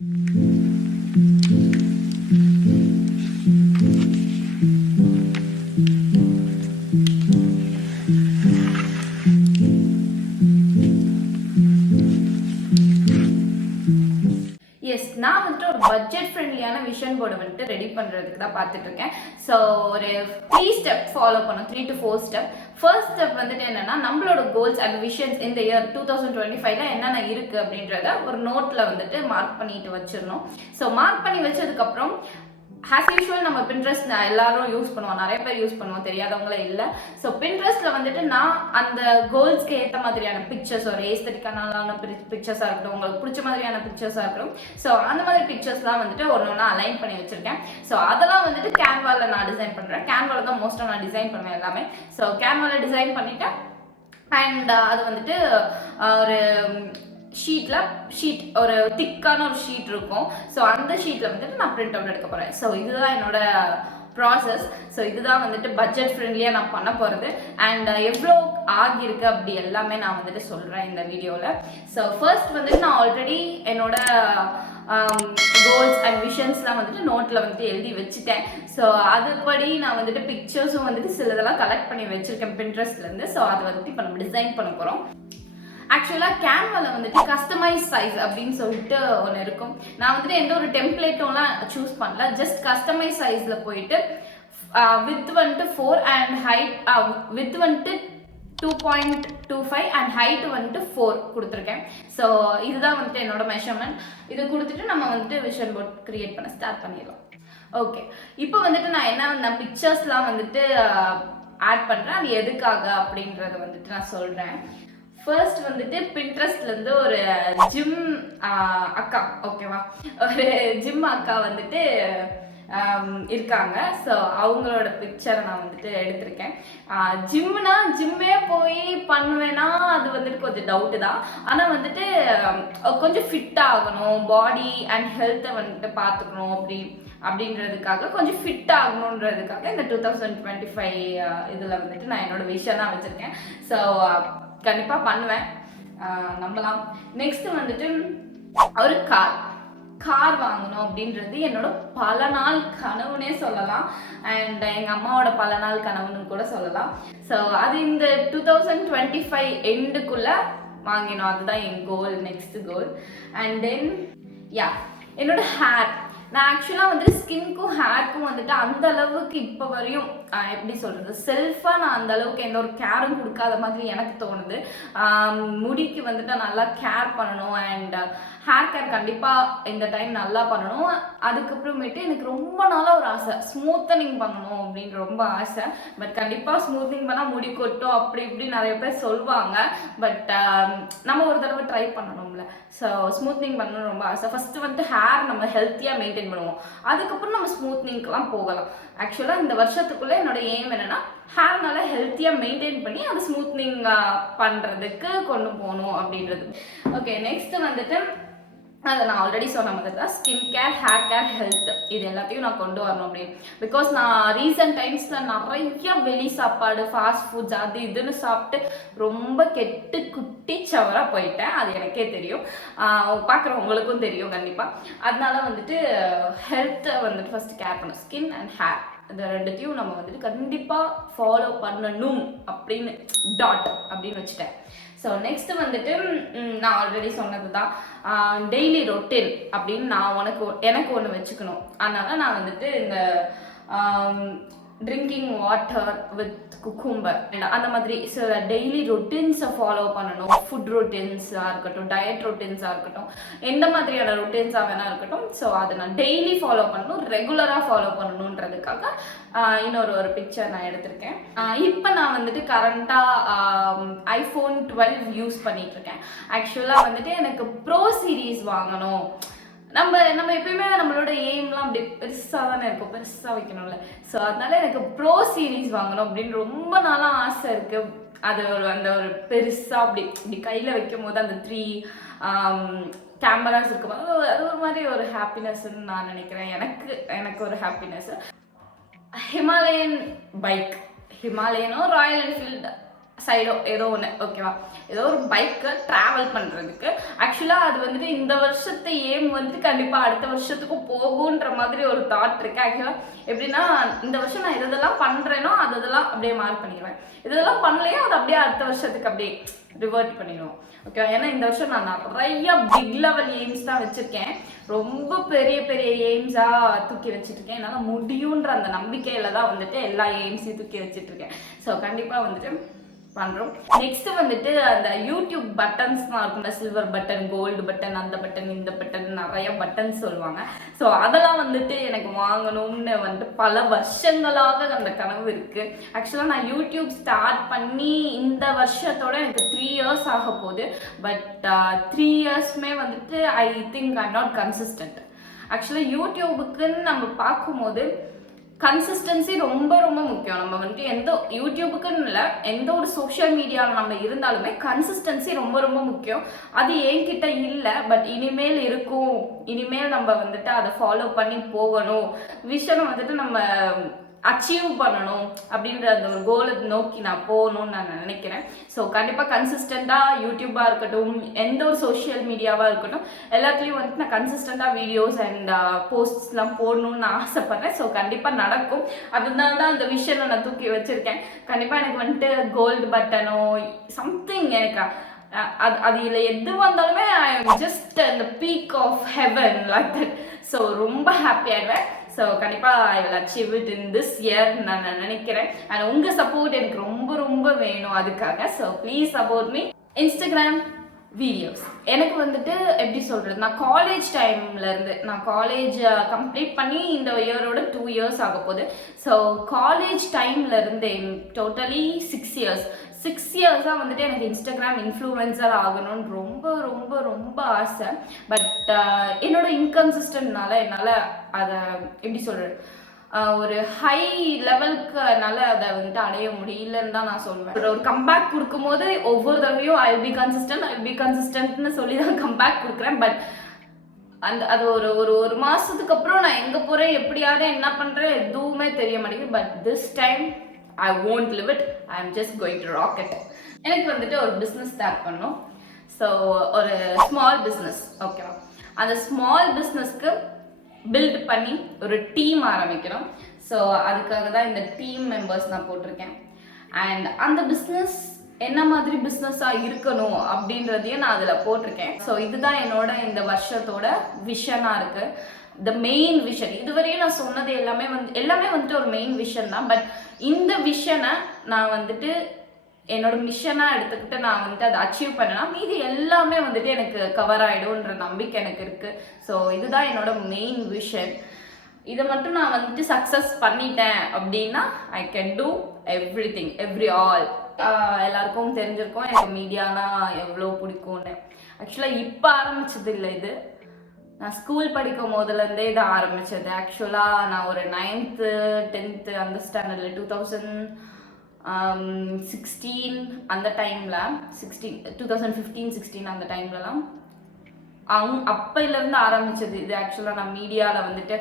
S, நான் வந்துட்டு ஒரு பட்ஜெட் ஃப்ரெண்ட்லியான விஷன் போர்டை வந்துட்டு ரெடி பண்ணுறதுக்கு தான் பார்த்துட்டு இருக்கேன். ஸோ ஒரு 3 ஸ்டெப் ஃபாலோ பண்ணும், 3 to 4 ஸ்டெப். ஃபர்ஸ்ட் ஸ்டெப் வந்துட்டு என்னன்னா, நம்மளோட கோல்ஸ் அண்ட் விஷன்ஸ் இந்த இயர் 2025ல என்னென்ன இருக்கு அப்படின்றத ஒரு நோட்ல வந்துட்டு மார்க் பண்ணிட்டு வச்சிடணும். ஸோ மார்க் பண்ணி வச்சதுக்கப்புறம் ஆஸ் யூஷுவல் நம்ம பின்ட்ரெஸ்ட் எல்லாரும் யூஸ் பண்ணுவோம், நிறைய பேர் யூஸ் பண்ணுவோம், தெரியாதவங்களே இல்லை. ஸோ பின்ட்ரெஸ்ட்ல வந்துட்டு நான் அந்த கோல்ஸ்க்கு ஏற்ற மாதிரியான பிக்சர்ஸ், ஒரு ஏஸ்தட்டிக்கான பிக்சர்ஸாக இருக்கட்டும், உங்களுக்கு பிடிச்ச மாதிரியான பிக்சர்ஸாக இருக்கட்டும், ஸோ அந்த மாதிரி பிக்சர்ஸ்லாம் வந்துட்டு ஒன்று ஒன்றா அலைன் பண்ணி வச்சிருக்கேன். ஸோ அதெல்லாம் வந்துட்டு கேன்வாவில் நான் டிசைன் பண்ணுறேன். கேன்வாவில் தான் மோஸ்ட்டாக நான் டிசைன் பண்ணுவேன் எல்லாமே. ஸோ கேன்வாவில் டிசைன் பண்ணிட்டேன். அண்ட் அது வந்துட்டு ஒரு ஷீட் ஒரு திக்கான ஒரு ஷீட் இருக்கும். ஸோ அந்த ஷீட்டில் வந்துட்டு நான் பிரிண்ட் அவுட் எடுக்க போகிறேன். ஸோ இதுதான் என்னோட ப்ராசஸ். ஸோ இதுதான் வந்துட்டு பட்ஜெட் ஃப்ரெண்ட்லியாக நான் பண்ண போகிறது. அண்ட் எவ்வளோ ஆகியிருக்கு அப்படி எல்லாமே நான் வந்துட்டு சொல்கிறேன் இந்த வீடியோவில். ஸோ ஃபர்ஸ்ட் வந்துட்டு நான் ஆல்ரெடி என்னோட கோல்ஸ் அண்ட் விஷன்ஸ்லாம் வந்துட்டு நோட்டில் வந்துட்டு எழுதி வச்சுட்டேன். ஸோ அதுபடி நான் வந்துட்டு பிக்சர்ஸும் வந்துட்டு சிலதெல்லாம் கலெக்ட் பண்ணி வச்சுருக்கேன் பின்ட்ரெஸ்ட்லேருந்து. ஸோ அதை வந்துட்டு இப்போ நம்ம டிசைன் பண்ண போகிறோம். ஆக்சுவலாக கேன்வாவில் வந்துட்டு கஸ்டமைஸ் சைஸ் அப்படின்னு சொல்லிட்டு ஒன்று இருக்கும். நான் வந்துட்டு எந்த ஒரு டெம்ப்ளேட்டும்லாம் சூஸ் பண்ணல, ஜஸ்ட் கஸ்டமைஸ் சைஸில் போயிட்டு வித் வந்துட்டு 4 அண்ட் ஹைட் வித் வந்துட்டு 2.25 அண்ட் ஹைட் வந்துட்டு 4 கொடுத்துருக்கேன். ஸோ இதுதான் வந்துட்டு என்னோட மெஷர்மெண்ட். இது கொடுத்துட்டு நம்ம வந்துட்டு விஷன் போர்ட் கிரியேட் பண்ண ஸ்டார்ட் பண்ணிடலாம். ஓகே, இப்போ வந்துட்டு நான் என்ன பிக்சர்ஸ்லாம் வந்துட்டு ஆட் பண்ணுறேன், அது எதுக்காக அப்படின்றத வந்துட்டு நான் சொல்கிறேன். ஃபர்ஸ்ட் வந்துட்டு பின்ட்ரெஸ்ட்லேருந்து ஒரு ஜிம் அக்கா, ஓகேவா, ஒரு ஜிம் அக்கா வந்துட்டு இருக்காங்க. ஸோ அவங்களோட பிக்சரை நான் வந்துட்டு எடுத்திருக்கேன். ஜிம்மே போய் பண்ணுவேன்னா அது வந்துட்டு கொஞ்சம் டவுட்டு தான். ஆனால் வந்துட்டு கொஞ்சம் ஃபிட் ஆகணும், பாடி அண்ட் ஹெல்த்தை வந்துட்டு பார்த்துக்கணும் அப்படின்றதுக்காக, கொஞ்சம் ஃபிட் ஆகணுன்றதுக்காக இந்த 2025 இதில் வந்துட்டு நான் என்னோட விஷனாக வச்சுருக்கேன். ஸோ கண்டிப்பாக பண்ணுவேன், நம்பலாம். நெக்ஸ்ட் வந்துட்டு ஒரு கார் வாங்கணும் அப்படின்றது என்னோட பல நாள் கனவுனே சொல்லலாம். அண்ட் எங்கள் அம்மாவோட பல நாள் கனவுன்னு கூட சொல்லலாம். ஸோ அது இந்த 2025 எண்டுக்குள்ளே வாங்கினோம், அதுதான் என் கோல், நெக்ஸ்ட் கோல். அண்ட் தென் என்னோட ஹேர், நான் ஆக்சுவலாக வந்துட்டு ஸ்கின்க்கும் ஹேர்க்கும் வந்துட்டு அந்த அளவுக்கு இப்போ வரையும் எப்படி சொல்கிறது, செல்ஃபாக நான் அந்த அளவுக்கு எந்த ஒரு கேரும் கொடுக்காத மாதிரி எனக்கு தோணுது. முடிக்கு வந்துட்டு நல்லா கேர் பண்ணணும் அண்ட் ஹேர் கேர் கண்டிப்பாக இந்த டைம் நல்லா பண்ணணும். அதுக்கப்புறமேட்டு எனக்கு ரொம்ப நாளாக ஒரு ஆசை, ஸ்மூத்தனிங் பண்ணணும் அப்படின்னு ரொம்ப ஆசை. பட் கண்டிப்பாக ஸ்மூத்தனிங் பண்ணால் முடி கொட்டும் அப்படி இப்படி நிறைய பேர் சொல்லுவாங்க. பட் நம்ம ஒரு தடவை ட்ரை பண்ணணும்ல. ஸோ ஸ்மூத்னிங் பண்ணணும்னு ரொம்ப ஆசை. ஃபஸ்ட்டு வந்துட்டு ஹேர் நம்ம ஹெல்த்தியாக மெயின்டைன் பண்ணுவோம், அதுக்கப்புறம் நம்ம ஸ்மூத்னிங்க்கெலாம் போகலாம். ஆக்சுவலாக இந்த வருஷத்துக்குள்ளே என்னோட எய்ம் என்னென்னா, ஹேர் நல்லா ஹெல்த்தியாக மெயின்டைன் பண்ணி அதை ஸ்மூத்னிங் பண்ணுறதுக்கு கொண்டு போகணும் அப்படின்றது. ஓகே, நெக்ஸ்ட்டு வந்துட்டு அதை நான் ஆல்ரெடி சொன்ன மாதிரி தான், skin care, hair care, health, இது எல்லாத்தையும் நான் கொண்டு வரணும் அப்படின்னு. பிகாஸ் நான் ரீசன்ட் டைம்ஸில் நிறைய வெளி சாப்பாடு, ஃபாஸ்ட் ஃபுட்ஸ், அது இதுன்னு சாப்பிட்டு ரொம்ப கெட்டு குட்டி சவராக போயிட்டேன். அது எனக்கே தெரியும், பார்க்குறவங்களுக்கும் தெரியும் கண்டிப்பாக. அதனால வந்துட்டு ஹெல்த்தை வந்துட்டு ஃபஸ்ட்டு கேர் பண்ணணும். ஸ்கின் அண்ட் ஹேர் இந்த ரெண்டுத்தையும் நம்ம வந்துட்டு கண்டிப்பாக ஃபாலோ பண்ணணும் அப்படின்னு அப்படின்னு வச்சுட்டேன். ஸோ நெக்ஸ்ட் வந்துட்டு நான் ஆல்ரெடி சொன்னது தான், டெய்லி ரொட்டீன் அப்படின்னு நான் எனக்கு ஒன்று வச்சுக்கணும். அதனால நான் வந்துட்டு இந்த ட்ரிங்கிங் வாட்டர் வித் குக்கும்பர் அந்த மாதிரி சில டெய்லி ரொட்டீன்ஸை ஃபாலோ பண்ணணும். ஃபுட் ரொட்டீன்ஸாக இருக்கட்டும், டயட் ரொட்டீன்ஸாக இருக்கட்டும், எந்த மாதிரியான ரொட்டீன்ஸாக வேணா இருக்கட்டும். ஸோ அதை நான் டெய்லி ஃபாலோ பண்ணணும், ரெகுலராக ஃபாலோ பண்ணணுன்றதுக்காக ஒரு பிக்சர் நான் எடுத்திருக்கேன். இப்போ நான் வந்துட்டு கரண்ட்டாக iPhone 12 யூஸ் பண்ணிட்டு இருக்கேன். ஆக்சுவலாக வந்துட்டு எனக்கு ப்ரோ சீரீஸ் வாங்கணும். நம்ம எப்பயுமே நம்மளோட எய்ம்லாம் அப்படி பெருசாக தானே இருக்கும், பெருசாக வைக்கணும்ல. ஸோ அதனால எனக்கு ப்ரோ சீரீஸ் வாங்கணும் அப்படின்னு ரொம்ப நாளாக ஆசை இருக்குது. அது அந்த ஒரு பெருசாக இப்படி கையில் வைக்கும் போது அந்த 3 கேமராஸ் இருக்கும், அது ஒரு மாதிரி ஒரு ஹாப்பினஸ்ன்னு நான் நினைக்கிறேன். எனக்கு ஒரு ஹாப்பினஸ். ஹிமாலயன் பைக், ஹிமாலயனோ ராயல் என்ஃபீல்டு சைடோ ஏதோ ஒன்று, ஓகேவா, ஏதோ ஒரு பைக்கை ட்ராவல் பண்ணுறதுக்கு. ஆக்சுவலாக அது வந்துட்டு இந்த வருஷத்தை ஏம் வந்துட்டு கண்டிப்பாக அடுத்த வருஷத்துக்கும் போகுன்ற மாதிரி ஒரு தாட் இருக்கு. ஆக்சுவலாக எப்படின்னா, இந்த வருஷம் நான் எதெல்லாம் பண்ணுறேனோ அதெல்லாம் அப்படியே மார்க் பண்ணிடுவேன், இதெல்லாம் பண்ணலையோ அது அப்படியே அடுத்த வருஷத்துக்கு அப்படியே ரிவர்ட் பண்ணிடுவோம், ஓகே. ஏன்னா இந்த வருஷம் நான் நிறைய பிக் லெவல் எய்ம்ஸ் தான் வச்சுருக்கேன், ரொம்ப பெரிய பெரிய எய்ம்ஸாக தூக்கி வச்சுட்ருக்கேன். என்னால் முடியுன்ற அந்த நம்பிக்கையில் தான் வந்துட்டு எல்லா எய்ம்ஸையும் தூக்கி வச்சுட்ருக்கேன். ஸோ கண்டிப்பாக வந்துட்டு பண்ணுறோம். நெக்ஸ்ட் வந்துட்டு அந்த யூடியூப் பட்டன்ஸ் தான் இருக்கும்ல, சில்வர் பட்டன், கோல்டு பட்டன், அந்த பட்டன் இந்த பட்டன், நிறைய பட்டன்ஸ் சொல்லுவாங்க. ஸோ அதெல்லாம் வந்துட்டு எனக்கு வாங்கணும்னு வந்துட்டு பல வருஷங்களாக அந்த கனவு இருக்கு. ஆக்சுவலாக நான் யூடியூப் ஸ்டார்ட் பண்ணி இந்த வருஷத்தோட எனக்கு 3 years ஆக போகுது. பட் 3 yearsமே வந்துட்டு I think I am not consistent. ஆக்சுவலாக யூடியூபுக்குன்னு நம்ம பார்க்கும்போது கன்சிஸ்டன்சி ரொம்ப ரொம்ப முக்கியம். நம்ம வந்துட்டு எந்த யூடியூபுக்குன்னு இல்லை, எந்த ஒரு சோஷியல் மீடியாவில் நம்ம இருந்தாலுமே கன்சிஸ்டன்சி ரொம்ப ரொம்ப முக்கியம். அது என்கிட்ட இல்லை, பட் இனிமேல் இருக்கும். இனிமேல் நம்ம வந்துட்டு அதை ஃபாலோ பண்ணி போகணும், விஷயம் வந்துட்டு நம்ம அச்சீவ் பண்ணணும் அப்படின்ற அந்த ஒரு கோலை நோக்கி நான் போகணும்னு நான் நினைக்கிறேன். ஸோ கண்டிப்பாக கன்சிஸ்டண்ட்டாக யூடியூபாக இருக்கட்டும், எந்த ஒரு சோஷியல் மீடியாவாக இருக்கட்டும், எல்லாத்துலேயும் வந்துட்டு நான் கன்சிஸ்டண்ட்டாக வீடியோஸ் அண்ட் போஸ்ட்ஸ்லாம் போடணும்னு நான் ஆசைப்பட்றேன். ஸோ கண்டிப்பாக நடக்கும். அதனால தான் அந்த விஷயம் நான் தூக்கி வச்சுருக்கேன். கண்டிப்பாக எனக்கு வந்துட்டு கோல்டு பட்டனோ சம்திங் எனக்கு அது இல்லை எது வந்தாலுமே ஐ எம் ஜஸ்ட் அந்த peak of heaven like that. So ரொம்ப ஹாப்பி ஆகிடுவேன். ஸோ கண்டிப்பாக I will achieve it in this year நான் நினைக்கிறேன். அண்ட் உங்கள் சப்போர்ட் எனக்கு ரொம்ப ரொம்ப வேணும் அதுக்காக. So please support me. Instagram videos எனக்கு வந்துட்டு எப்படி சொல்கிறது, நான் காலேஜ் டைம்லேருந்து, நான் காலேஜ் கம்ப்ளீட் பண்ணி இந்த இயரோட 2 years ஆக போகுது. ஸோ காலேஜ் டைம்லேருந்து டோட்டலி 6 years வந்துட்டு எனக்கு இன்ஸ்டாகிராம் இன்ஃப்ளூயன்சர் ஆகணும்னு ரொம்ப ரொம்ப ரொம்ப ஆசை. பட் என்னோட இன்கன்சிஸ்டன்ட்னால என்னால் அதை எப்படி சொல்கிறது, ஒரு ஹை லெவலுக்கு என்னால் அதை வந்துட்டு அடைய முடியலன்னு தான் நான் சொல்லுவேன். ஒரு கம்பேக் கொடுக்கும்போது ஒவ்வொரு தடவையும் ஐ பி கன்சிஸ்டன்ட்னு சொல்லி தான் கம்பேக் கொடுக்குறேன். பட் அது ஒரு மாதத்துக்கு அப்புறம் நான் எங்கே போகிறேன், எப்படியாவது என்ன பண்ணுறேன் எதுவுமே தெரிய மாட்டேங்குது. But this time I won't live it. I'm just going to rock it. எனக்கு வந்துட்டு ஒரு பிஸ்னஸ் ஸ்டார்ட் பண்ணோம். ஸோ ஒரு ஸ்மால் பிஸ்னஸ், ஓகேவா. அந்த ஸ்மால் பிஸ்னஸ்க்கு பில்ட் பண்ணி ஒரு டீம் ஆரம்பிக்கணும். ஸோ அதுக்காக தான் இந்த டீம் மெம்பர்ஸ் நான் போட்டிருக்கேன். அண்ட் அந்த பிஸ்னஸ் என்ன மாதிரி பிஸ்னஸாக இருக்கணும் அப்படின்றதையும் நான் அதில் போட்டிருக்கேன். ஸோ இதுதான் என்னோட இந்த வருஷத்தோட விஷனாக இருக்குது. த மெயின் விஷன் இதுவரையும் நான் சொன்னது எல்லாமே வந்துட்டு ஒரு மெயின் விஷன் தான். பட் இந்த விஷனை நான் வந்துட்டு என்னோட மிஷனாக எடுத்துக்கிட்டு நான் வந்துட்டு அதை அச்சீவ் பண்ணேன்னா மீதி எல்லாமே வந்துட்டு எனக்கு கவர் ஆகிடும்ன்ற நம்பிக்கை எனக்கு இருக்குது. ஸோ இதுதான் என்னோட மெயின் விஷன். இதை மட்டும் நான் வந்துட்டு சக்ஸஸ் பண்ணிட்டேன் அப்படின்னா I can do everything all. எல்லாருக்கும் தெரிஞ்சிருக்கும் எனக்கு மீடியானா எவ்வளோ பிடிக்கும்னு. ஆக்சுவலாக இப்போ ஆரம்பிச்சது இல்லை, இது நான் ஸ்கூல் படிக்கும் போதுலேருந்தே இதை ஆரம்பித்தது. ஆக்சுவலாக நான் ஒரு 9th 10th அந்த ஸ்டாண்டர்டில் 2016 அந்த டைமில் 2015-16 அந்த டைம்லலாம் அப்பையிலேருந்து ஆரம்பித்தது இது. ஆக்சுவலாக நான் மீடியாவில் வந்துட்டு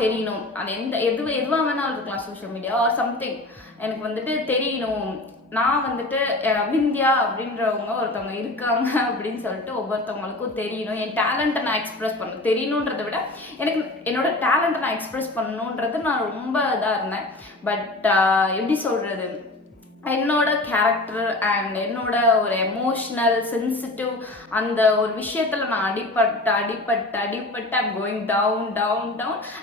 தெரியணும், அது எதுவாக வேணாலும் இருக்கலாம், சோஷியல் மீடியா ஆர் சம்திங், எனக்கு வந்துட்டு தெரியணும். நான் வந்துட்டு விந்தியா அப்படின்றவங்க ஒருத்தவங்க இருக்காங்க அப்படின்னு சொல்லிட்டு ஒவ்வொருத்தவங்களுக்கும் தெரியணும். என் டேலண்ட்டை நான் எக்ஸ்ப்ரெஸ் பண்ணணும். தெரியணுன்றதை விட எனக்கு என்னோட டேலண்ட்டை நான் எக்ஸ்ப்ரெஸ் பண்ணணுன்றது நான் ரொம்ப இதாக இருந்தேன். பட் எப்படி சொல்கிறது, என்னோட கேரக்டர் அண்ட் என்னோட ஒரு எமோஷ்னல் சென்சிட்டிவ் அந்த ஒரு விஷயத்தில் நான் அடிப்பட்டு I'm going down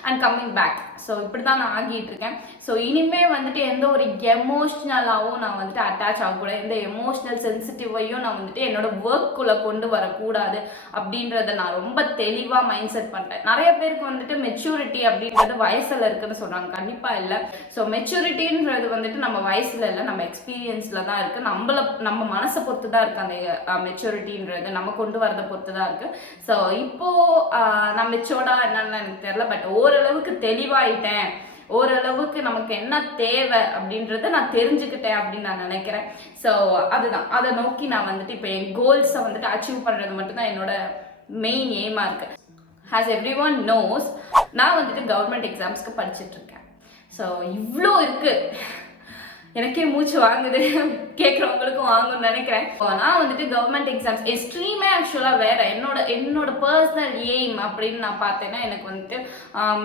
and coming back. So இப்படி தான் நான் ஆகிட்டு இருக்கேன். ஸோ இனிமேல் வந்துட்டு எந்த ஒரு எமோஷ்னலாகவும் நான் வந்துட்டு அட்டாச் ஆகக்கூடாது, எந்த எமோஷ்னல் சென்சிட்டிவையும் நான் வந்துட்டு என்னோட ஒர்க்குள்ளே கொண்டு வரக்கூடாது அப்படின்றத நான் ரொம்ப தெளிவாக மைண்ட் செட் பண்ணிட்டேன். நிறைய பேருக்கு வந்துட்டு மெச்சூரிட்டி அப்படின்றது வயசில் இருக்குன்னு சொல்கிறாங்க, கண்டிப்பாக இல்லை. ஸோ மெச்சூரிட்டின்றது வந்துட்டு நம்ம வயசில் இல்லை, நம்ம எக்ஸ்பீரியன்ஸில் தான் இருக்குது. நம்ம மனசை பொறுத்து தான் இருக்குது அந்த மெச்சூரிட்டின்றது, நம்ம கொண்டு வரதை பொறுத்து தான் இருக்குது. ஸோ இப்போது நான் மெச்சோர்டா என்னன்னு எனக்கு தெரியல, பட் ஓரளவுக்கு தெளிவாயிட்டேன். ஓரளவுக்கு நமக்கு என்ன தேவை அப்படின்றத நான் தெரிஞ்சுக்கிட்டேன் அப்படின்னு நான் நினைக்கிறேன். ஸோ அதுதான், அதை நோக்கி நான் வந்துட்டு இப்போ என் கோல்ஸை வந்துட்டு அச்சீவ் பண்ணுறது மட்டும்தான் என்னோட மெயின் எய்மாக இருக்குது. ஆஸ் எவ்ரி ஒன் நோஸ், நான் வந்துட்டு கவர்மெண்ட் எக்ஸாம்ஸ்க்கு படிச்சுட்டு இருக்கேன். ஸோ இவ்வளோ இருக்குது, எனக்கே மூச்சு வாங்குது, கேட்குறவங்களுக்கும் வாங்கும்னு நினைக்கிறேன். நான் வந்துட்டு கவர்மெண்ட் எக்ஸாம்ஸ் என் ஸ்ட்ரீமே ஆக்சுவலாக வேற. என்னோட பர்சனல் எய்ம் அப்படின்னு நான் பார்த்தேன்னா எனக்கு வந்துட்டு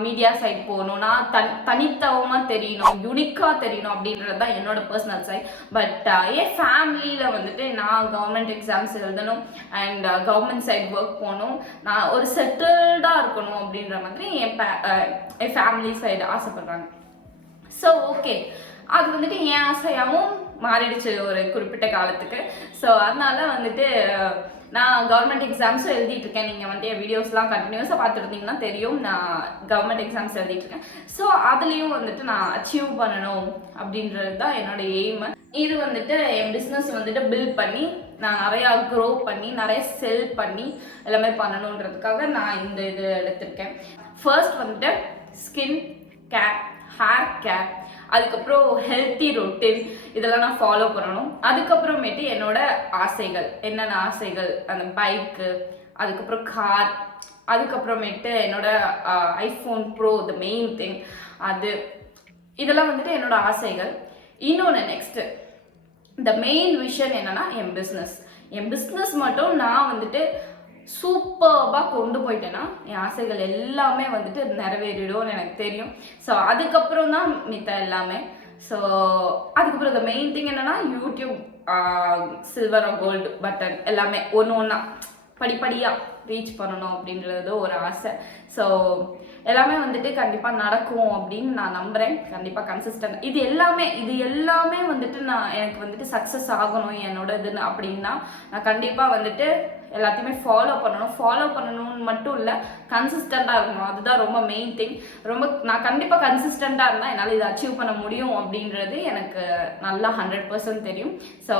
மீடியா சைட் போகணும், நான் தனித்துவமாக தெரியணும், யூனிக்காக தெரியணும் அப்படின்றது தான் என்னோட பர்சனல் சைட். பட் என் ஃபேமிலியில் வந்துட்டு நான் கவர்மெண்ட் எக்ஸாம்ஸ் எழுதணும் அண்ட் கவர்மெண்ட் சைட் ஒர்க் போகணும், நான் ஒரு செட்டில்டாக இருக்கணும் அப்படின்ற மாதிரி என் ஃபேமிலி சைடு ஆசைப்படுறாங்க. ஸோ ஓகே, அது வந்துட்டு என் ஆசையாகவும் மாறிடுச்சு ஒரு குறிப்பிட்ட காலத்துக்கு. ஸோ அதனால வந்துட்டு நான் கவர்மெண்ட் எக்ஸாம்ஸும் எழுதிட்டு இருக்கேன். நீங்கள் வந்துட்டு என் வீடியோஸ்லாம் கண்டினியூஸாக பார்த்துருந்தீங்கன்னா தெரியும், நான் கவர்மெண்ட் எக்ஸாம்ஸ் எழுதிட்டு இருக்கேன். ஸோ அதுலேயும் வந்துட்டு நான் அச்சீவ் பண்ணணும் அப்படின்றது தான் என்னோட எய்ம். இது வந்துட்டு என் பிஸ்னஸ் வந்துட்டு பில்ட் பண்ணி நான் நிறையா க்ரோ பண்ணி நிறைய செல் பண்ணி எல்லாமே பண்ணணுன்றதுக்காக நான் இந்த இது எடுத்திருக்கேன். ஃபர்ஸ்ட் வந்துட்டு ஸ்கின் கேர், ஹேர் கேர், அதுக்கப்புறம் ஹெல்த்தி ரொட்டீன் இதெல்லாம் நான் ஃபாலோ பண்ணணும். அதுக்கப்புறமேட்டு என்னோட ஆசைகள் என்னென்ன ஆசைகள், அந்த பைக்கு, அதுக்கப்புறம் கார், அதுக்கப்புறமேட்டு என்னோட iPhone bro, the main thing, அது இதெல்லாம் வந்துட்டு என்னோட ஆசைகள். இன்னொன்று நெக்ஸ்ட்டு த மெயின் விஷன் என்னன்னா என் பிஸ்னஸ் மட்டும் நான் வந்துட்டு சூப்பராக கொண்டு போயிட்டேன்னா என் ஆசைகள் எல்லாமே வந்துட்டு நிறைவேறிடும்னு எனக்கு தெரியும். ஸோ அதுக்கப்புறம் தான் மித்த எல்லாமே. ஸோ அதுக்கப்புறம் த மெயின் திங் என்னன்னா யூடியூப் சில்வர் கோல்டு பட்டன் எல்லாமே ஒன்று ஒன்றா படிப்படியாக ரீச் பண்ணணும் அப்படின்றது ஒரு ஆசை. ஸோ எல்லாமே வந்துட்டு கண்டிப்பாக நடக்கும் அப்படின்னு நான் நம்புகிறேன். கண்டிப்பாக கன்சிஸ்டன்ட் இது எல்லாமே வந்துட்டு எனக்கு வந்துட்டு சக்ஸஸ் ஆகணும் என்னோட இதுன்னு அப்படின்னா நான் கண்டிப்பாக வந்துட்டு எல்லாத்தையுமே ஃபாலோ பண்ணணும்னு மட்டும் இல்லை, கன்சிஸ்டண்ட்டாக இருக்கணும். அதுதான் ரொம்ப மெயின் திங். நான் கண்டிப்பாக கன்சிஸ்டண்ட்டாக இருந்தால் என்னால் இதை அச்சீவ் பண்ண முடியும் அப்படின்றது எனக்கு நல்லா 100% தெரியும். So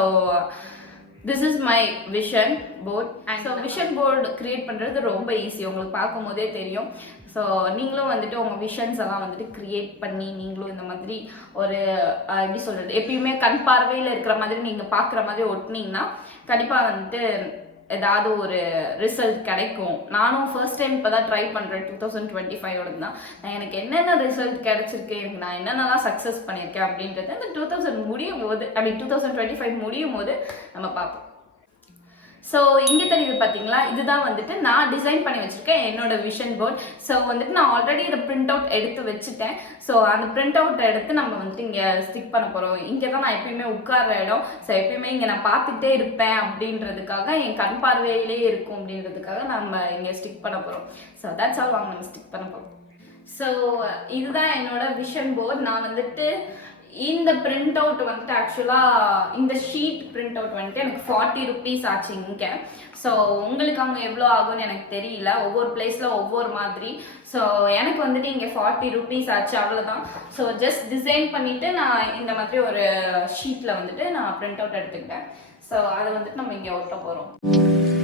this is my vision board. and so vision board create பண்ணுறது ரொம்ப ஈஸி, உங்களுக்கு பார்க்கும் போதே தெரியும். ஸோ நீங்களும் வந்துட்டு உங்கள் விஷன்ஸ் எல்லாம் வந்துட்டு க்ரியேட் பண்ணி நீங்களும் இந்த மாதிரி ஒரு எப்படி சொல்கிறது, எப்பயுமே கண் பார்வையில் இருக்கிற மாதிரி நீங்கள் பார்க்குற மாதிரி ஒட்டினீங்கன்னா கண்டிப்பாக வந்துட்டு ஏதாவது ஒரு ரிசல்ட் கிடைக்கும். நானும் ஃபர்ஸ்ட் டைம் இப்போ தான் ட்ரை பண்ணுறேன் 2025 தான். எனக்கு என்னென்ன ரிசல்ட் கிடைச்சிருக்கு, எனக்கு நான் என்னென்னலாம் சக்ஸஸ் பண்ணியிருக்கேன் அப்படின்றது அந்த 2025 முடியும் போது நம்ம பார்ப்போம். ஸோ இங்கே தெரியுது பார்த்தீங்களா, இதுதான் வந்துட்டு நான் டிசைன் பண்ணி வச்சுருக்கேன் என்னோட விஷன் போர்ட். ஸோ வந்துட்டு நான் ஆல்ரெடி இதை பிரிண்ட் அவுட் எடுத்து வச்சுட்டேன். ஸோ அந்த பிரிண்ட் அவுட் எடுத்து நம்ம வந்துட்டு இங்கே ஸ்டிக் பண்ண போகிறோம். இங்கே தான் நான் எப்பயுமே உட்கார்ற இடம். ஸோ எப்பயுமே இங்கே நான் பார்த்துட்டே இருப்பேன் அப்படின்றதுக்காக, என் கண் பார்வையிலே இருக்கும் அப்படின்றதுக்காக நம்ம இங்கே ஸ்டிக் பண்ண போகிறோம். ஸோ தட்ஸ் ஆல், வாங்க நம்ம ஸ்டிக் பண்ண போகிறோம். ஸோ இதுதான் என்னோட விஷன் போர்ட். நான் வந்துட்டு இந்த பிரிண்ட் அவுட் வந்துட்டு ஆக்சுவலாக இந்த ஷீட் பிரிண்ட் அவுட் வந்துட்டு எனக்கு 40 rupees ஆச்சு இங்கே. ஸோ உங்களுக்கு அவங்க எவ்வளோ ஆகும்னு எனக்கு தெரியல, ஒவ்வொரு பிளேஸில் ஒவ்வொரு மாதிரி. ஸோ எனக்கு வந்துட்டு இங்கே 40 rupees ஆச்சு, அவ்வளோதான். ஸோ ஜஸ்ட் டிசைன் பண்ணிவிட்டு நான் இந்த மாதிரி ஒரு ஷீட்டில் வந்துட்டு நான் பிரிண்ட் அவுட் எடுத்துக்கிட்டேன். ஸோ அதை வந்துட்டு நம்ம இங்கே ஒட்ட போகிறோம்.